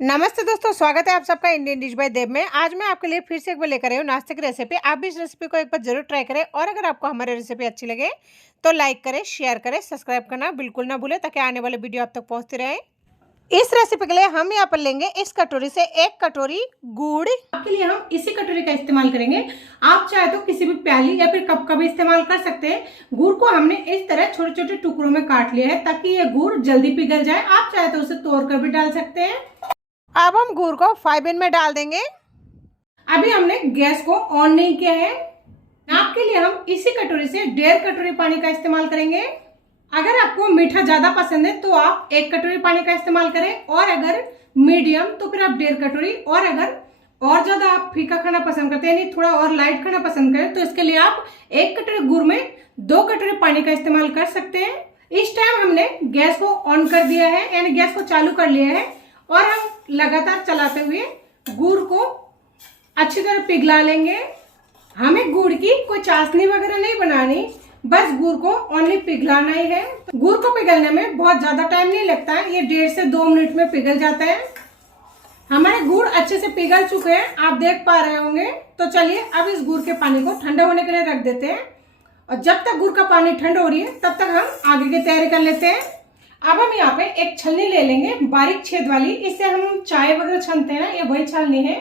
नमस्ते दोस्तों, स्वागत है आप सबका इंडियन डिश बाय देव में। आज मैं आपके लिए फिर से एक बार लेकर आई हूँ नाश्ते की रेसिपी। आप भी इस रेसिपी को एक बार जरूर ट्राई करें और अगर आपको हमारी रेसिपी अच्छी लगे तो लाइक करें, शेयर करें, सब्सक्राइब करना बिल्कुल ना भूलें ताकि आने वाले वीडियो आप तक पहुँचते रहे। इस रेसिपी के लिए हम यहाँ पर लेंगे इस कटोरी से 1 कटोरी गुड़। आपके लिए हम इसी कटोरी का इस्तेमाल करेंगे। आप चाहे तो किसी भी प्याली या फिर कप का भी इस्तेमाल कर सकते हैं। गुड़ को हमने इस तरह छोटे छोटे टुकड़ों में काट लिया है ताकि ये गुड़ जल्दी पिघल जाए। आप चाहे तो उसे तोड़ कर भी डाल सकते हैं। अब हम गुड़ को 5 इन में डाल देंगे। अभी हमने गैस को ऑन नहीं किया है। नाप के लिए हम इसी कटोरी से 1.5 कटोरी पानी का इस्तेमाल करेंगे। अगर आपको मीठा ज्यादा पसंद है तो आप 1 कटोरी पानी का इस्तेमाल करें और अगर मीडियम तो फिर आप 1.5 कटोरी, और अगर और ज्यादा आप फीका खाना पसंद करते हैं, यानी थोड़ा और लाइट खाना पसंद करें, तो इसके लिए आप 1 कटोरी गुड़ में 2 कटोरी पानी का इस्तेमाल कर सकते हैं। इस टाइम हमने गैस को ऑन कर दिया है, यानी गैस को चालू कर लिया है और हम लगातार चलाते हुए गुड़ को अच्छी तरह पिघला लेंगे। हमें गुड़ की कोई चाशनी वगैरह नहीं बनानी, बस गुड़ को ओनली पिघलाना ही है। गुड़ को पिघलने में बहुत ज्यादा टाइम नहीं लगता है, ये 1.5 से 2 मिनट में पिघल जाता है। हमारे गुड़ अच्छे से पिघल चुके हैं, आप देख पा रहे होंगे। तो चलिए अब इस गुड़ के पानी को ठंडा होने के लिए रख देते हैं और जब तक गुड़ का पानी ठंडा हो रही है तब तक हम आगे की तैयारी कर लेते हैं। अब हम यहाँ पे एक छलनी ले लेंगे, बारीक छेद वाली। इससे हम चाय वगैरह छानते हैं ना, ये वही छलनी है।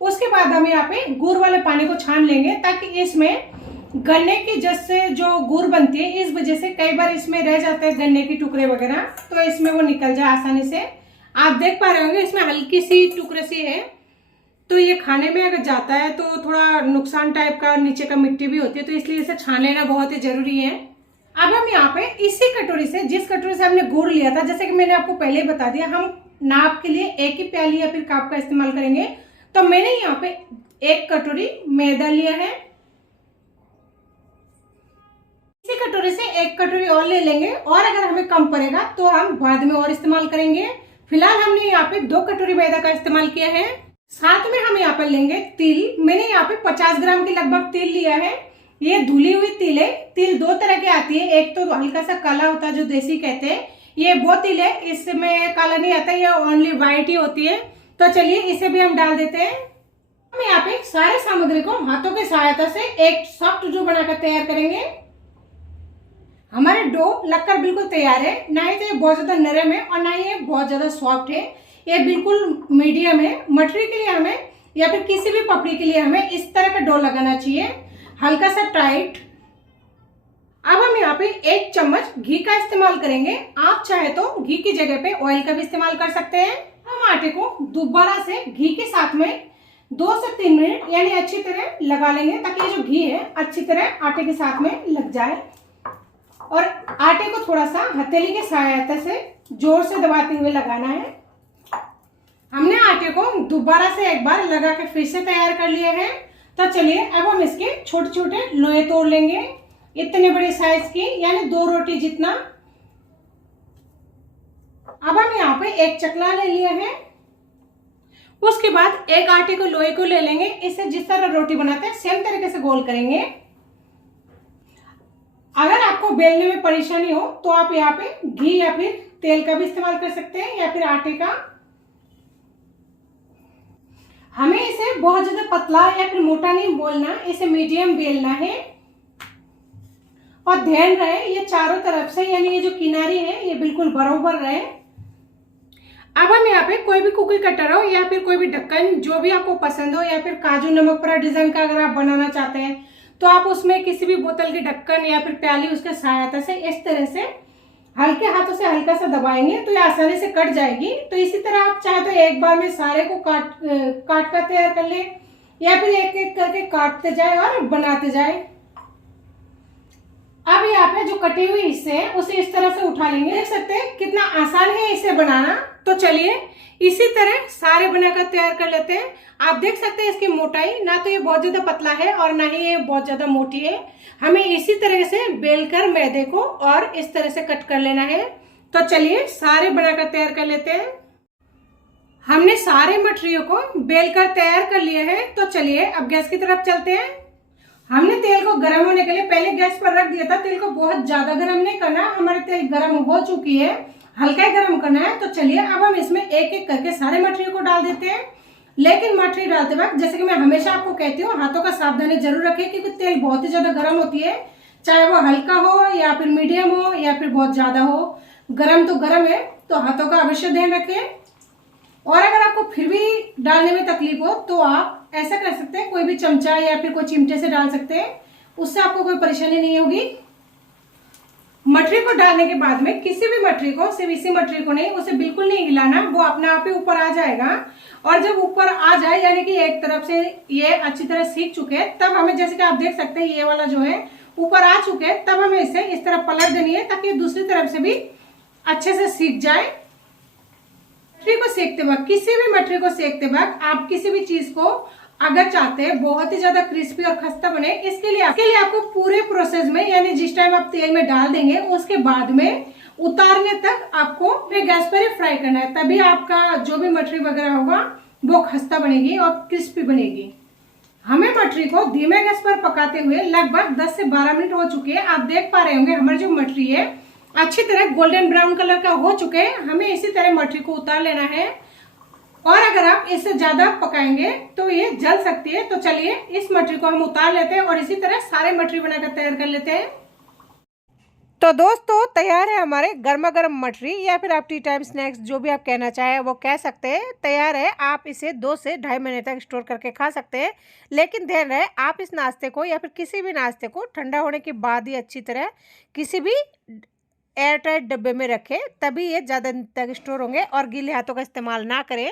उसके बाद हम यहाँ पे गुड़ वाले पानी को छान लेंगे ताकि इसमें गन्ने की जस से जो गुड़ बनती है, इस वजह से कई बार इसमें रह जाते हैं गन्ने के टुकड़े वगैरह, तो इसमें वो निकल जाए आसानी से। आप देख पा रहे होंगे इसमें हल्की सी टुकड़े सी है, तो ये खाने में अगर जाता है तो थोड़ा नुकसान टाइप का, नीचे का मिट्टी भी होती है, तो इसलिए इसे छान लेना बहुत ही जरूरी है। अब हम यहाँ पे इसी कटोरी से, जिस कटोरी से हमने गुड़ लिया था, जैसे कि मैंने आपको पहले बता दिया, हम नाप के लिए एक ही प्याली या फिर कप का इस्तेमाल करेंगे। तो मैंने यहाँ पे 1 कटोरी मैदा लिया है। इसी कटोरी से 1 कटोरी और ले लेंगे और अगर हमें कम पड़ेगा तो हम बाद में और इस्तेमाल करेंगे। फिलहाल हमने यहाँ पे 2 कटोरी मैदा का इस्तेमाल किया है। साथ में हम यहाँ पर लेंगे तिल। मैंने यहाँ पे 50 ग्राम के लगभग तिल लिया है। ये धुली हुई तिल है। तिल 2 तरह की आती है, एक तो हल्का सा काला होता है जो देसी कहते हैं, ये वो तिल है, इसमें काला नहीं आता, ये ओनली व्हाइट ही होती है। तो चलिए इसे भी हम डाल देते हैं। हम यहाँ पे सारे सामग्री को हाथों की सहायता से एक सॉफ्ट डो बनाकर तैयार करेंगे। हमारे डो लगकर बिल्कुल तैयार है, ना ही तो ये बहुत ज्यादा नरम है और ना ही ये बहुत ज्यादा सॉफ्ट है, ये बिल्कुल मीडियम है। मठरी के लिए हमें या फिर किसी भी पपड़ी के लिए हमें इस तरह का डो लगाना चाहिए, हल्का सा टाइट। अब हम यहाँ पे 1 चम्मच घी का इस्तेमाल करेंगे। आप चाहे तो घी की जगह पे ऑयल का भी इस्तेमाल कर सकते हैं। हम आटे को दोबारा से घी के साथ में 2 से 3 मिनट यानी अच्छी तरह लगा लेंगे ताकि ये जो घी है अच्छी तरह आटे के साथ में लग जाए। और आटे को थोड़ा सा हथेली की सहायता से जोर से दबाते हुए लगाना है। हमने आटे को दोबारा से एक बार लगा के फिर से तैयार कर लिया है। तो चलिए अब हम इसके छोटे छोटे लोए तोड़ लेंगे, इतने बड़े साइज की, यानी 2 रोटी जितना। अब हम यहाँ पे एक चकला ले लिया है। उसके बाद एक आटे को लोए को ले लेंगे, इसे जिस तरह रोटी बनाते हैं सेम तरीके से गोल करेंगे। अगर आपको बेलने में परेशानी हो तो आप यहाँ पे घी या फिर तेल का भी इस्तेमाल कर सकते हैं या फिर आटे का। हमें इसे बहुत ज्यादा पतला या फिर मोटा नहीं बोलना, इसे मीडियम बेलना है। और ध्यान रहे ये चारों तरफ से, यानी ये जो किनारी है ये बिल्कुल बराबर रहे। अब हम यहाँ पे कोई भी कुकी कटर हो या फिर कोई भी ढक्कन, जो भी आपको पसंद हो, या फिर काजू नमक पर डिजाइन का अगर आप बनाना चाहते हैं तो आप उसमें किसी भी बोतल की ढक्कन या फिर प्याली उसके सहायता से इस तरह से हल्के हाथों से हल्का सा दबाएंगे तो ये आसानी से कट जाएगी। तो इसी तरह आप चाहे तो एक बार में सारे को काट कर तैयार कर ले या फिर एक एक करके काटते जाए और बनाते जाए। अब यहाँ पे जो कटे हुए हिस्से हैं उसे इस तरह से उठा लेंगे। देख सकते हैं कितना आसान है इसे बनाना। तो चलिए इसी तरह सारे बनाकर तैयार कर लेते हैं। आप देख सकते हैं इसकी मोटाई, ना तो ये बहुत ज्यादा पतला है और ना ही ये बहुत ज्यादा मोटी है। हमें इसी तरह से बेलकर मैदे को और इस तरह से कट कर लेना है। तो चलिए सारे बनाकर तैयार कर लेते हैं। हमने सारे मटेरियल को बेलकर तैयार कर लिया है। तो चलिए अब गैस की तरफ चलते हैं। हमने तेल को गर्म होने के लिए पहले गैस पर रख दिया था। तेल को बहुत ज्यादा गर्म नहीं करना, हमारी तेल गर्म हो चुकी है। हल्का ही गर्म करना है। तो चलिए अब हम इसमें एक एक करके सारे मटेरियल को डाल देते हैं। लेकिन मटेरियल डालते वक्त जैसे कि मैं हमेशा आपको कहती हूँ, हाथों का सावधानी जरूर रखें, क्योंकि तेल बहुत ही ज्यादा गर्म होती है, चाहे वो हल्का हो या फिर मीडियम हो या फिर बहुत ज्यादा हो। गर्म तो गर्म है, तो हाथों का अवश्य ध्यान रखें। और अगर आपको फिर भी डालने में तकलीफ हो तो आप ऐसा कर सकते हैं, कोई भी चमचा या फिर कोई चिमटे से डाल सकते हैं, उससे आपको कोई परेशानी नहीं होगी। मटरी को डालने के बाद में किसी भी मटरी को, सिर्फ इसी मटरी को नहीं, उसे बिल्कुल नहीं हिलाना, वो अपने आप ही ऊपर आ जाएगा। और जब ऊपर आ जाए यानी कि एक तरफ से ये अच्छी तरह सीख चुके हैं, तब हमें, जैसे कि आप देख सकते हैं ये वाला जो है ऊपर आ चुके हैं, तब हमें इसे इस तरह पलट देनी है ताकि दूसरी तरफ से भी अच्छे से सीख जाए। मटरी को सेकते वक्त, किसी भी मटरी को सेकते वक्त आप किसी भी चीज को अगर चाहते हैं बहुत ही ज्यादा क्रिस्पी और खस्ता बने, इसके लिए आपको पूरे प्रोसेस में, यानी जिस टाइम आप तेल में डाल देंगे उसके बाद में उतारने तक आपको गैस पर ही फ्राई करना है, तभी आपका जो भी मटरी वगैरह होगा वो खस्ता बनेगी और क्रिस्पी बनेगी। हमें मटरी को धीमे गैस पर पकाते हुए लगभग 10 से 12 मिनट हो चुके हैं। आप देख पा रहे होंगे हमारी जो मटरी है अच्छी तरह गोल्डन ब्राउन कलर का हो चुके हैं। हमें इसी तरह मटरी को उतार लेना है, और अगर आप इससे ज्यादा पकाएंगे तो ये जल सकती है। तो चलिए इस मटरी को हम उतार लेते हैं और इसी तरह सारे मटरी बनाकर तैयार कर लेते हैं। तो दोस्तों तैयार है हमारे गर्मा गर्म मटरी, या फिर आप टी टाइम स्नैक्स जो भी आप कहना चाहें वो कह सकते हैं, तैयार है। आप इसे 2 से ढाई महीने तक स्टोर करके खा सकते हैं। लेकिन ध्यान रहे आप इस नाश्ते को या फिर किसी भी नाश्ते को ठंडा होने के बाद ही अच्छी तरह किसी भी एयर टाइट डब्बे में रखें, तभी ये ज़्यादा दिन तक स्टोर होंगे। और गीले हाथों का इस्तेमाल ना करें।